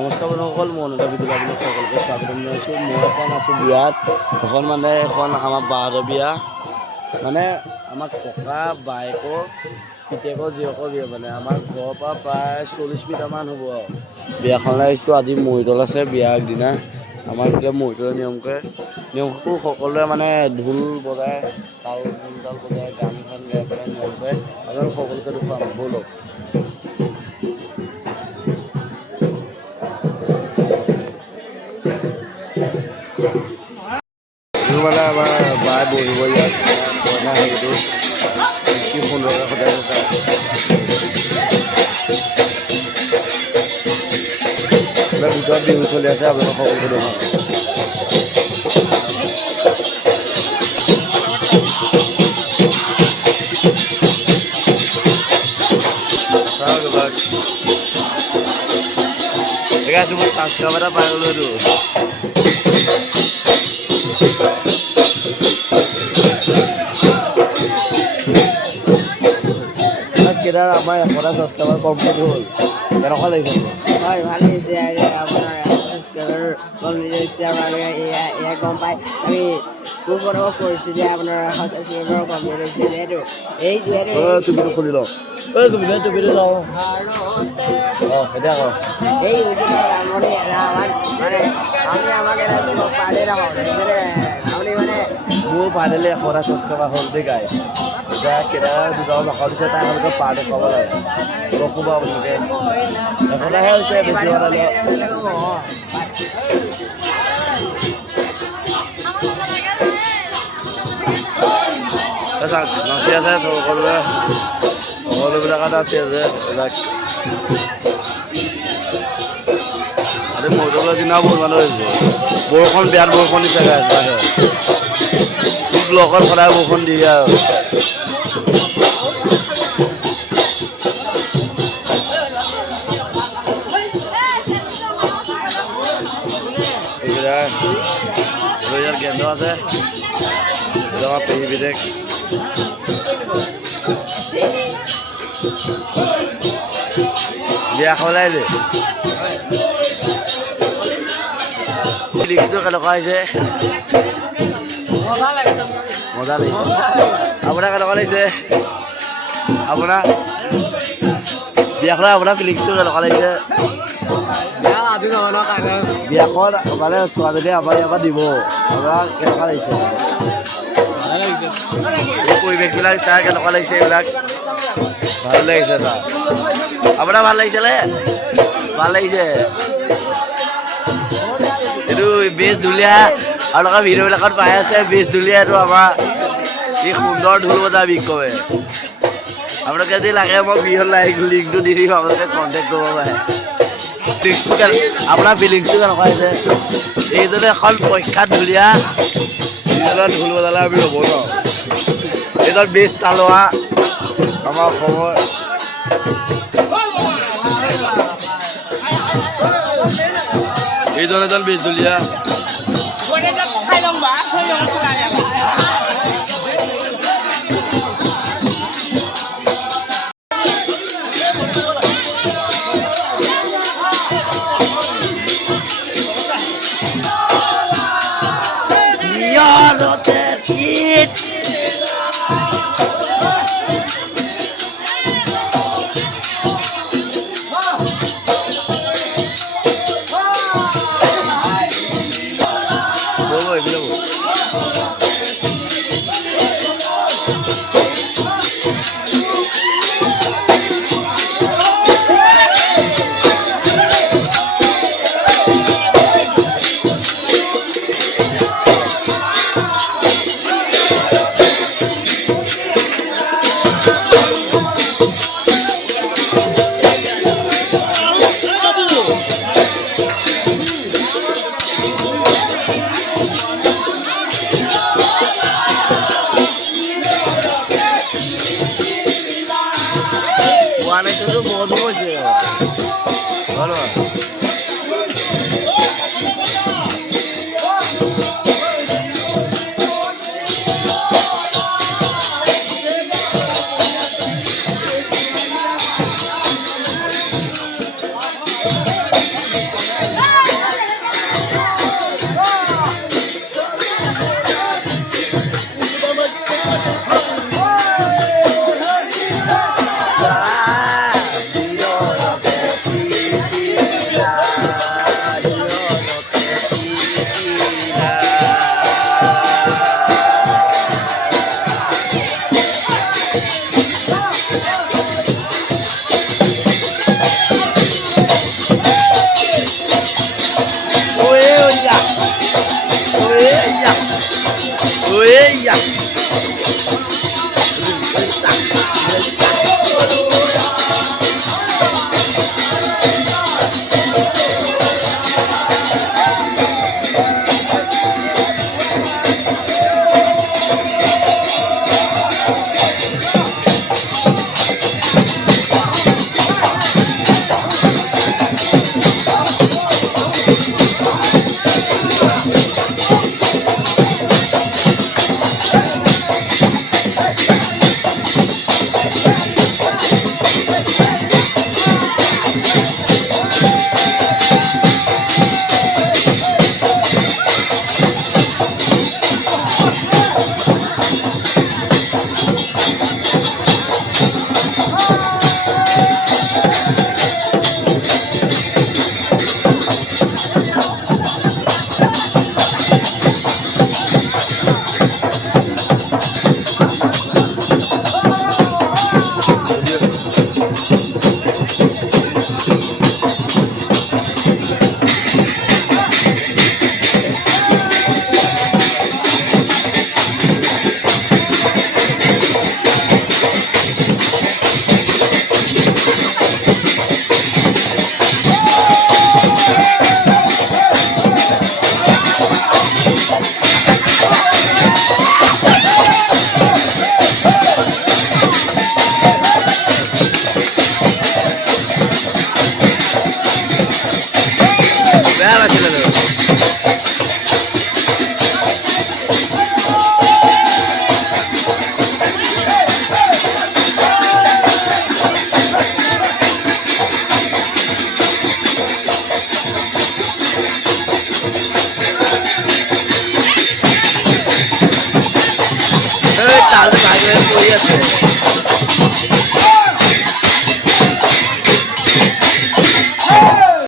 নমস্কাৰ বন্ধুসকল, মই অনুৰাগ বিদ্যালয়লৈ সকলোকে স্বাগতম জনাইছোঁ। মই এখন আছোঁ বিয়াত। এখন মানে এখন আমাৰ বাহঁতৰ বিয়া, মানে আমাৰ ককা বাইকৰ পিতেকৰ জীয়েকৰ বিয়া। মানে আমাৰ ঘৰৰ পৰা প্ৰায় 40 মিটাৰমান হ'ব আৰু বিয়াখনলৈ আহিছোঁ। আজি মৰিতল আছে বিয়াৰ আগদিনা। আমাৰ এতিয়া মৰিতলৰ নিয়মটো সকলোৱে মানে ঢোল বজায়, তাল বজায়, গান গাই পেলাই নিয়ম কৰে। আপোনালোক সকলোকে দেখুৱাম ব'লক। মানে আমাৰ বাই বহিব ইয়াত কইনা সেইটো কি সুন্দৰকৈ সজাই ভিতৰত বিহু চলি আছে। আপোনালোক সকলোকে দেখুৱাম। তোমাৰ ছাবস্ক্ৰাইব এটা পাই গ'লো এইটো। কেইটাৰ আমাৰ 100টা ছাবস্ক্ৰাইবাৰ কমপ্লিট হ'ল। কেনেকুৱা লাগিছে? হয়, ভাল লাগিছে। আপোনাৰ ছাবস্ক্ৰাইবাৰ কমপ্লিট হৈছে আৰু আমি এয়া গম পাই আমি খুব অনুভৱ কৰিছোঁ যে আপোনাৰ ছাবস্ক্ৰাইবাৰ কমপ্লিট হৈছে। যিহেতু টুপিটো খুলি লওঁ, টুপিটো লওঁ। এতিয়া আকৌ এই মানে আমি আমাক এটা পাৰ্টি এটা হওঁ আপুনি মানে মোৰ পাৰ্টিলে 100টা ছাবস্ক্ৰাইবাৰ হ'ল দেই গাইছ। এতিয়া কেইটা দুটাও নকৰা দিছে, তাই আপোনালোকে পাৰ্টি খাব লাগে। ৰখিব আপোনালোকে, 100টাহে হৈছে, বেছি হোৱা নাই। নাচি আছে সকলোবিলাক নাচি আছে। আজি মৰিতলৰ দিনাও বহুত মানুহ হৈছে। বৰষুণ বিয়াত বৰষুণ দিছে বাহিৰত। ব্লকত সদায় বৰষুণ দিয়ে আৰু ইয়াত গেন্দ আছে, আমাৰ পেহী বিদেশ। বিয়া খাবলৈ আহিলে। ফিলিংছটো কেনেকুৱা হৈছে? মজা লাগিছে। আপোনাৰ কেনেকুৱা লাগিছে? আপোনাৰ বিয়াখনৰ আপোনাৰ ফিলিংছটো কেনেকুৱা লাগিছে? বিয়াখন মানে ছোৱালীজনী আমাৰ ইয়াৰ পৰা দিব, আপোনাৰ কেনেকুৱা লাগিছে? এই পৰিৱেশবিলাক চাই কেনেকুৱা লাগিছে? এইবিলাক ভাল লাগিছে। আপোনাৰ ভাল লাগিছিলে? ভাল লাগিছে। এইটো বেছ ঢুলীয়া আপোনালোকৰ ভিডিঅ'বিলাকত পাই আছে। বেছ ঢুলীয়া এইটো আমাৰ এই সুন্দৰ ঢোল বজা বিক্ষৱে। আপোনালোকে যদি লাগে মই বিহত লিংকটো দি দিম, আপোনালোকে কণ্টেক্ট কৰিব পাৰে। আপোনাৰ ফিলিংছটো কেনেকুৱা হৈছে? এইজনে এখন প্ৰখ্যাত ঢুলীয়া, যিজনে ঢোল বজালে আমি ৰ'ব নোৱাৰোঁ। এইজন বেছ তালোৱা আমাৰ অসমৰ। এইজন এজন বেছ ঢুলীয়া। আজি গ্ৰাজুৱেট কৰি আছে